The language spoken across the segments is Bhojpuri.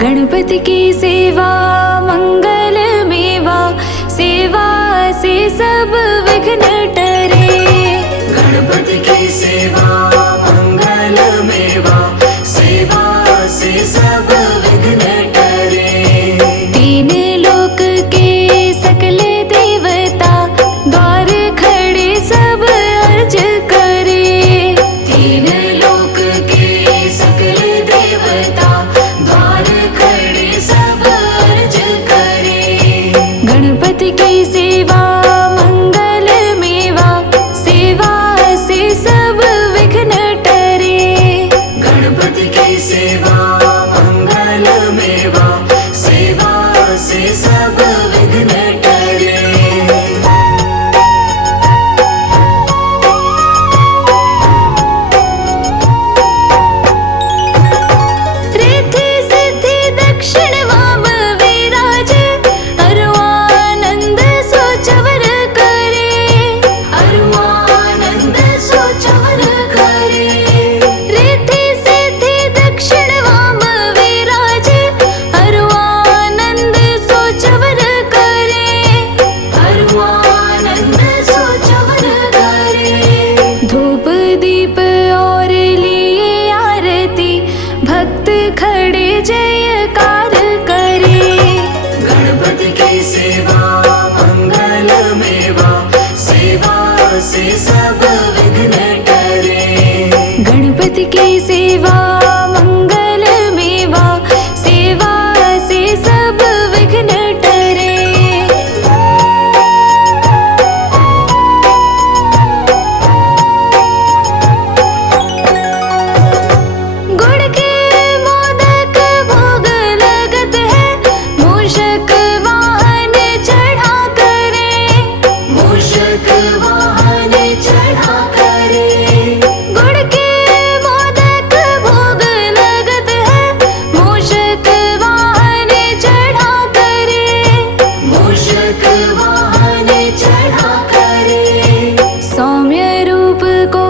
गणपति की सेवा मंगल मेवा, सेवा से सब विघ्न टरे। गणपति की सेवा मंगल मेवा, सेवा से सब विघ्न टरे। तीन लोक के सकल देवता, द्वार खड़े सब अर्ज करे। तीन लोक के सकल देवता, द्वार खड़े सब अर्ज करे। गणपति की सेवा मंगल मेवा, सेवा से सब विघ्न टरे। गणपति की सेवा मंगल मेवा, सेवा से सब विघ्न टरे। रिद्धि सिद्धि दक्षिण वाम विराज, अरुआनंद सोचवर करे। अरुआनंद सोचवर करे। रिद्धि सिद्धि दक्षिण वाम विराज, अरुआनंद सोचवर करे। अरुआनंद सोचवर करे। धूप दीप और लिए आरती, भक्त खड़े जयकार करे। गणपति की सेवा मंगल मेवा, सेवा से सब विघ्न टरे। गणपति की सेवा मंगल मेवा, सेवा से सब विघ्न टरे। गुड़ के मोदक भोग लगत है, मूषक वाहन चढ़ा करे। मूषक वाहन चढ़ा करे। गुड़ के मोदक भोग लगत है, मूषक वाहन चढ़ा करे। मूषक वाहन चढ़ा करे। सौम्य रूप को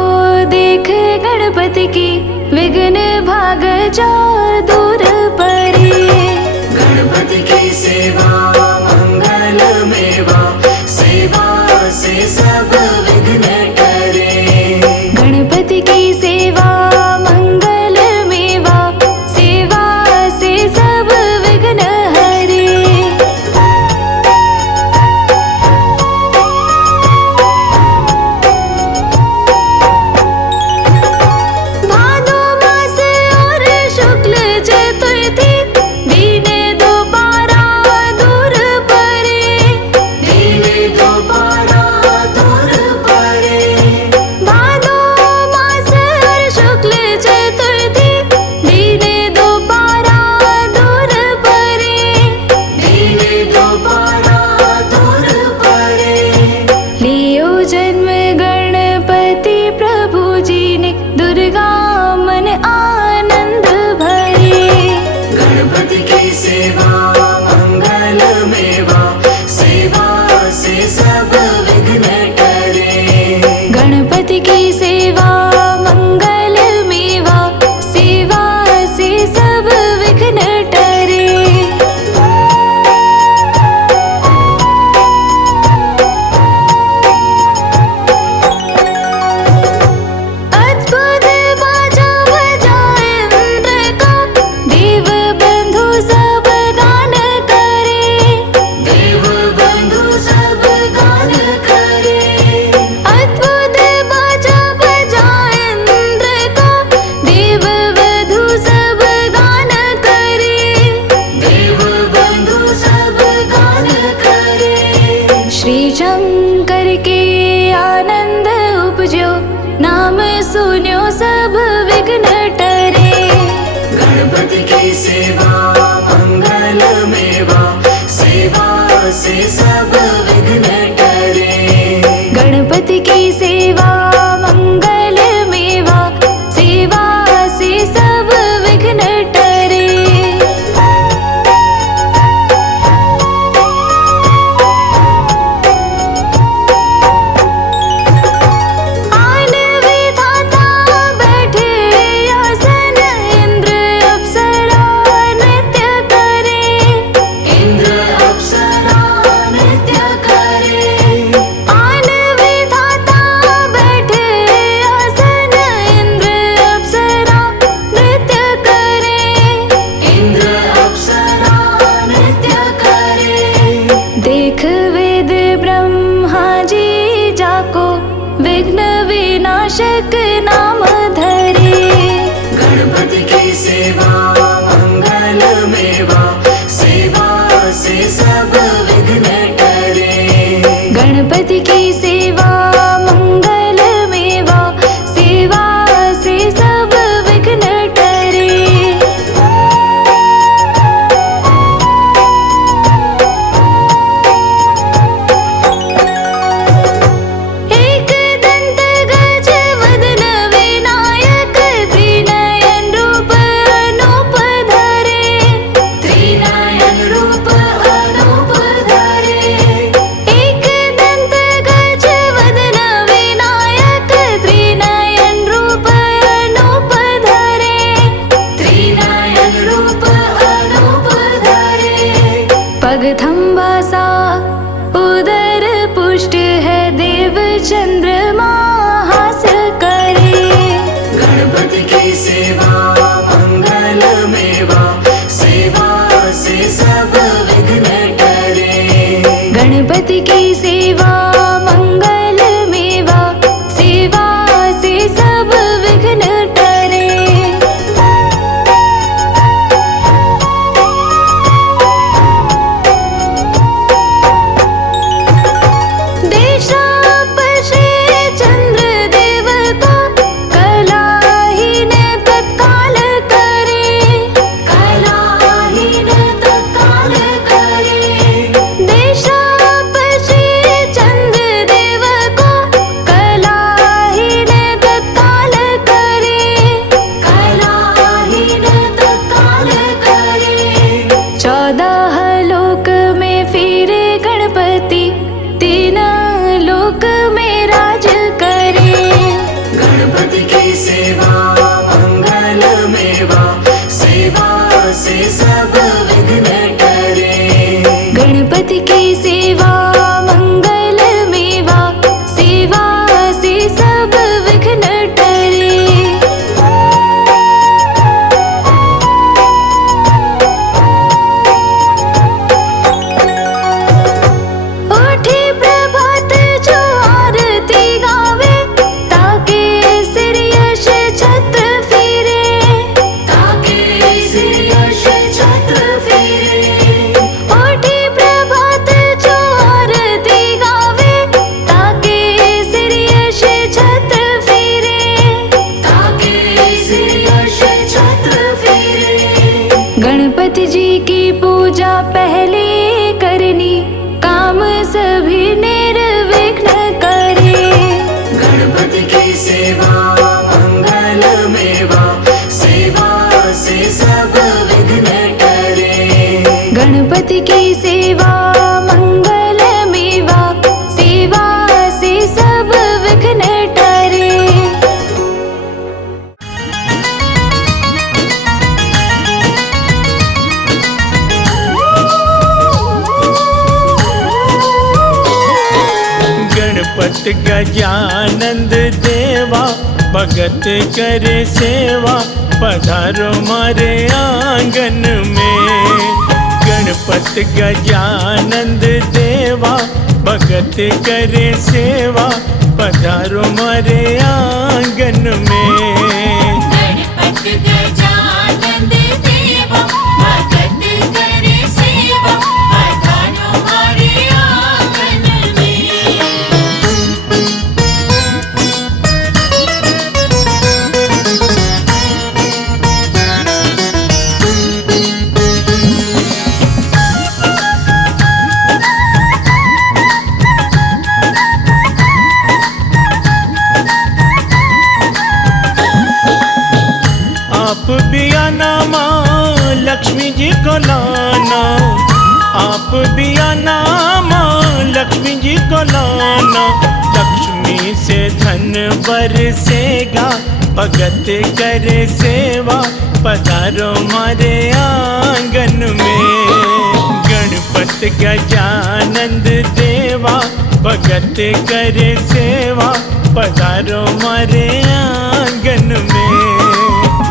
देख गणपति की, विघ्न भाग जाओ दूर परे। गणपति की सेवा मंगल मेवा, सेवा से सब विघ्न टरे। गणपति की सेवा मंगल मेवा, सेवा से सब विघ्न हरे। भादो मास और शुक्ल चतुर्थी, दीन दोबारा दूर परे। दीन दोबारा दूर परे। भादो मास और शुक्ल चतुर्थी, दीन दोबारा दूर परे। दीन दोबारा दूर परे। लियो जन्म गणपति प्रभु जी ने, दुर्गा मन आनंद भरे। गणपति की सेवा मंगल मेवा, सेवा से सब विघ्न टरे। गणपति की सेवा मंगल मेवा, सेवा से सब विघ्न टरे। अद्भुत बाजा बजाए इंद्र का, देव बंधु सब गान करे। देव बंधु सब गान करे। अद्भुत बाजा बजाए इंद्र का, देव बंधु सब गान करे। देव बंधु सब गान करे। श्री शंकर के आनंद उपजो, नाम सुन्यो सब विघ्न टरे। गणपति की सेवा मंगल मेवा, सेवा से सब विघ्न टरे। गणपति की सेवा मंगल मेवा, सेवा से सब विघ्न टरे। आन विधाता बैठे आसन, इंद्र अप्सरा नृत्य विघ्न विनाशक नाम धरे। गणपति की सेवा मंगल मेवा, सेवा से सब विघ्न टरे। गणपति की सेवा मंगल मेवा, सेवा से सब विघ्न टरे। एक दंत गज वदन विनायक, त्रिनयन रूप अनूप धरे। त्रिनयन रूप अनूप धरे। एक दंत गज वदन विनायक, त्रिनयन रूप अनूप धरे। त्रिनयन रूप अनूप धरे। पग थंबा सा उदर पुष्ट है, देव चंद्रमा हास करे। गणपति की सेवा मंगल मेवा, सेवा से सब विघ्न टरे। गणपति की सेवा मंगल मेवा, सेवा से सब विघ्न टरे। देशापशे चंद्र देव को, कलाहीन तत्काल करे। कलाहीन तत्काल करे। देशापशे चंद्र देव को, कलाहीन तत्काल करे। कलाहीन तत्काल करे। 14 लोक में फिरे गणपति, 3 लोक में राज करे। गणपति की सेवा मंगल मेवा, सेवा से सब विघ्न टरे। गणपति की सेवा मंगल मेवा, सेवा से सब विघ्न टरे। उठी प्रभात जो आरती गावे, ताके सिर यश छत्र फिरे। ताके सिर यश छत्र फिरे। उठी प्रभात जो आरती गावे, ताके सिर यश छत्र फिरे। ताके सिर यश छत्र फिरे। गणपति जी की पूजा पहले करनी, काम सभी निर्विघ्न करे। गणपति की सेवा मंगल मेवा, सेवा से सब विघ्न टरे। गणपति की सेवा मंगल मेवा, सेवा से सब विघ्न टरे। गणपत गजानंद देवा, भगत करे सेवा, पधारो मारे आंगन में। गणपत गजानंद देवा, भगत करे सेवा, पधारो मारे आंगन में। गणपत गजानंद देवा, भगत करे सेवा, पधारो हमारे आंगन में। आप भी आना माँ लक्ष्मी जी को लाना, आप भी आना माँ लक्ष्मी जी को लाना। लक्ष्मी से धन बरसेगा, भगत करे सेवा, पधारो मारे आंगन में। गणपत गजानंद देवा, भगत करे सेवा, पधारो मारे आंगन में।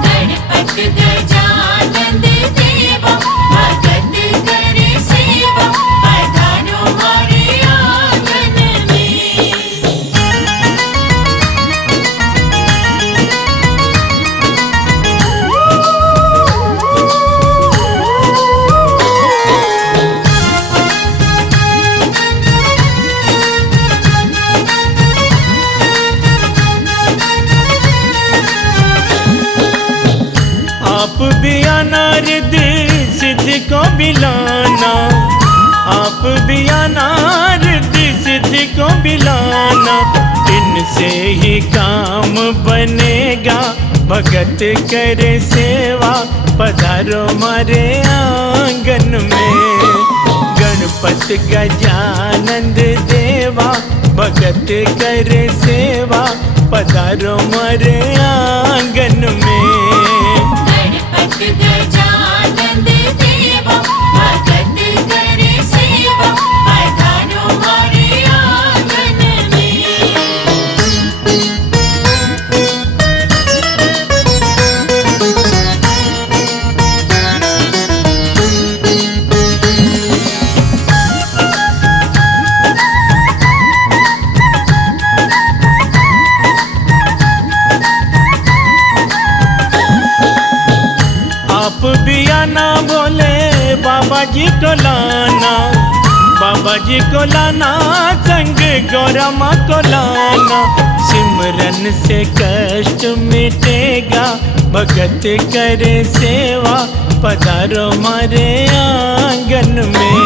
गणपत गजानंद देवा, भगत करे सेवा, पधारो हमारे आंगन में। आप भी आना रिद्धि सिद्धि को भी लाना, आप भी आना रिद्धि सिद्धि को भी लाना। इनसे ही काम बनेगा, भगत करे सेवा, पधारो मारे आंगन में। गणपति गजानन देवा, भगत करे सेवा, पधारो मारे आंगन में। गणपति गजानन देवा, भगत करे सेवा, पधारो हमारे आंगन में। आप भी आना बोले बाबा जी को लाना, बाबा जी को लाना, संग गौरा माँ को लाना। सिमरन से कष्ट मिटेगा, भगत करे सेवा, पधारो मारे आंगन में।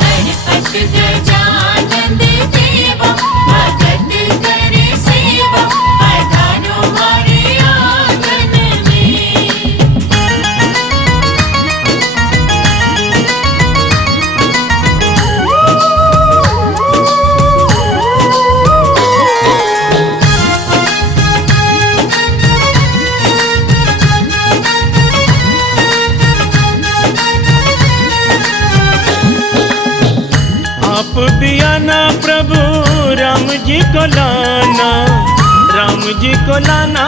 गणपति गजानन देवा, भगत करे सेवा, पधारो हमारे आंगन में। आप भी आना प्रभु राम जी को लाना, राम जी को लाना,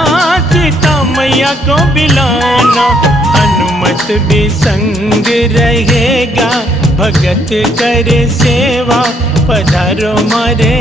सीता मैया को भी लाना। हनुमत भी संग रहेगा, भगत करे सेवा, पधारो मारे